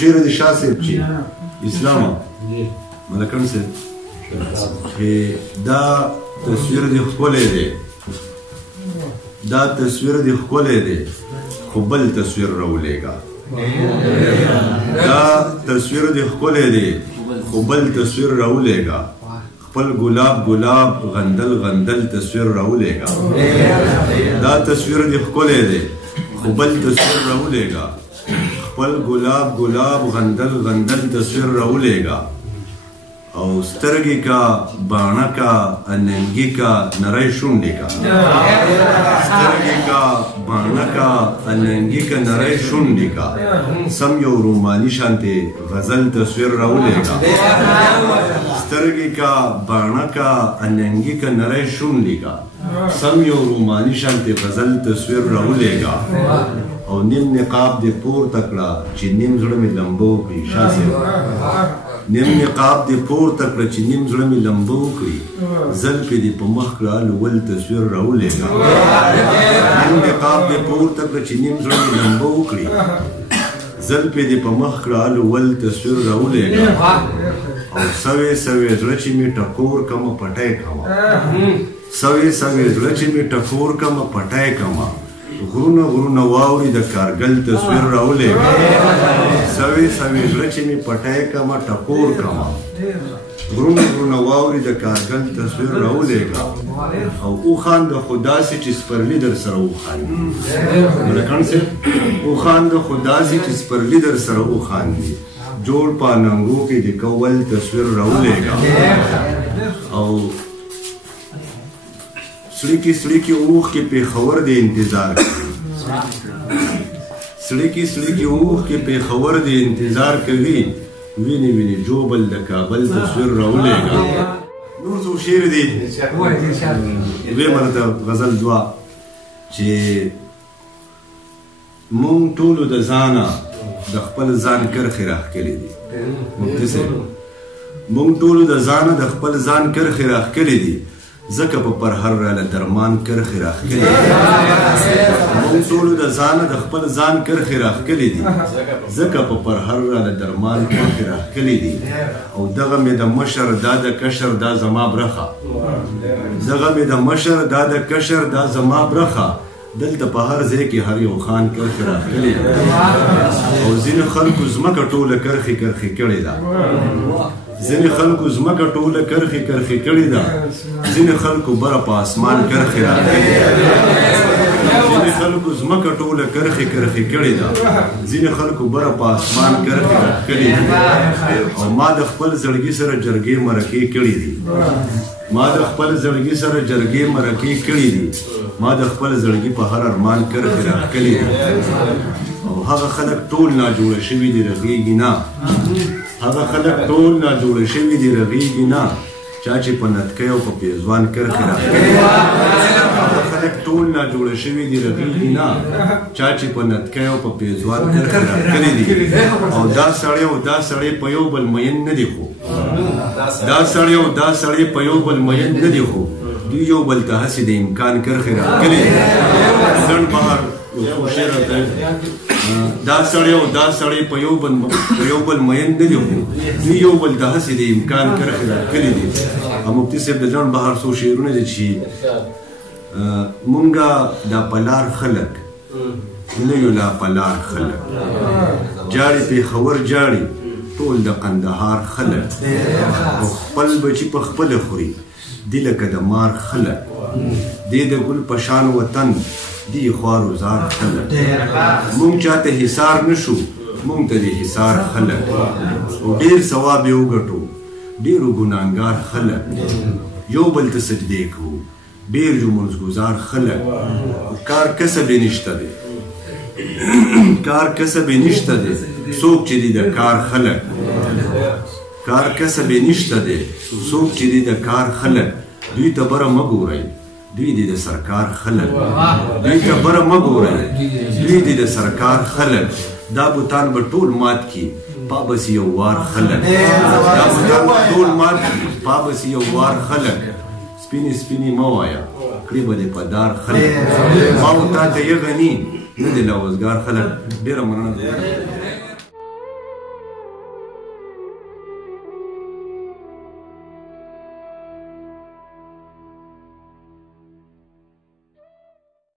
شعر د شاه صاحب چې اسلام ملکن صاحب دا تصویر دی ښکلی دی دا تصویر دی ښکلی دی خو بل تصویر راولېږه دا تصویر دی ښکلی دی خو بل تصویر راولېږه خپل ګلاب ګلاب غندل غندل تصویر راولېږه دا تصویر دی ښکلی دی خو بل تصویر راولېږه خپل ګلاب ګلاب غندل غندل تصویر راولېږه او سترګې کا باڼه کا اننګي کا نری شونډې کا سترګې کا باڼه کا اننګي کا نری شونډې کا سم یو روماني شانتې غزل تصویر راولېږه سترګې کا باڼه کا اننګي کا نری شونډې کا سم یو روماني شانتې غزل تصویر راولېږه او نیم نقاب دې پورته کړه چې نیم زړه مې لمبو کړي شاه صاحب نیم نقاب دې پورته کړه چې نیم زړه مې لمبو کړي زلفې دې په مخ کړه لول تصویر راولېږه نیم نقاب دې پورته کړه چې نیم زړه مې لمبو کړي زلفې دې په مخ کړه لول تصویر راولېږه او سوې سوې زړه چې مې ټکور کمه پټی کمه سوې سوې زړه چې مې ټکور کمه پټی کمه غرونه غرونه واوري د کارګل تصویر راولېږه سوې سوې زړه چې مې پټی کمه ټکور کمه غرونه غرونه واوري د کارګل تصویر راولېږه او اوښان د خو داسې چې سپرلي در سره وخاندي ملکان صاحب اوښان د خو داسې چې سپرلي در سره وخاندي جوړ په اننګو کې د کول تصویر راولېږه او سړی کې اوښ کې پېښور د انتظار کوي سړی کې اوښ کې پېښور د انتظار کوي ویني ویني جوبل د کابل تصویر راولېږه نور څو شعر دي دوی مرته غزل دوه چې مونږ ټولو د ځانه د خپل ځان کرښې راښکلې دي مفتي صاحب مونږ ټولو د ځانه د خپل ځان کرښې راښکلې دي ځکه په پرهر راله درمان کرښې راښکلې دي مونږ ټولو د ځانه د خپل ځان کرښې راښکلې دي ځکه په پرهر راله درمان کرښې راښکلې دي او دغه مې د مشر دا د کشر دا زما برخه دغه مې د مشر دا د کشر دا زما برخه دلته په هر ځای کې هر یو خان کرښې راښکلې ده او ځینې خلکو ځمکه ټوله کرښې کرښې کړې ده ځینې خلکو ځمکه ټوله کرښې کرښې کړې ده ځینې خلکو بره په اسمان کرښې راښکلې ده ځینې خلکو ځمکه ټوله کرښې کرښې کړې ده ځینې خلکو بره په اسمان کرښې راښکلې دي او ما د خپل زړګي سره جرګې مرکې کړې دي ما د خپل زړګي سره جرګې مرکې کړې دي ما د خپل زړګي په هر ارمان کرښې راښکلې دي او هغه خلک ټول ناجوړه شوي دي رغېږي نه هغه خلک ټول ناجوړه شوي دي رغېږي نه چا چې په نتکۍ او په پیزوان کرښې راښکلې دي هغه خلک ټول ناجوړه شوي دي رغېږي نه چا چې په نتکۍ او په پیزوان کرښې راښکلې دي او دا سړی او دا سړی په یو بل مین نه دي خو دا سړی او دا سړی په یو بل مین نه دي خو دوی یو بل ته هسې د امکان کرښې راښکلې دي لنډ بهر دا سړی او دا سړی په یو بل مین نه دي خو دوی یو بل ته هسې د امکان کرښې راښکلې دي او مفتي صاحب د لنډ بهر څو شعرونه دي چې مونږه دا پلار خلک نه یو لا پلار خلک جاړي پېښور جاړي ټول د قندهار خلک او خپل بچي په خپله خوري دی لکه د مار خلک دی د ګل په شان وطن دی خوارو زار خلک مونږ چاته حصار نشو مونږ ته د حصار خلک او ډېر ثواب یې وګټو ډېرو ګناهګار خلک یو بل ته سجدې کوو ډېر جو منځګزار خلک کار کسب یې نشته دی کار کسب یې نشته دی څوک چې دی د کار خلک کار کسب یې نشته دی څوک چې دی د کار خلک دوی ته بره مه ګورئ دوی دی د سرکار خلک دوی ته بره مه ګورئ دوی دی د سرکار خلک دا بوتان به ټول مات کي پابس یو وار خلک دا بوتان به ټول مات کي پابس یو وار خلک سپینې سپینې مه وایه کړي به دې په دار خلک ما و تا ته یې غني نه دې لوزګار خلک ډېره مننه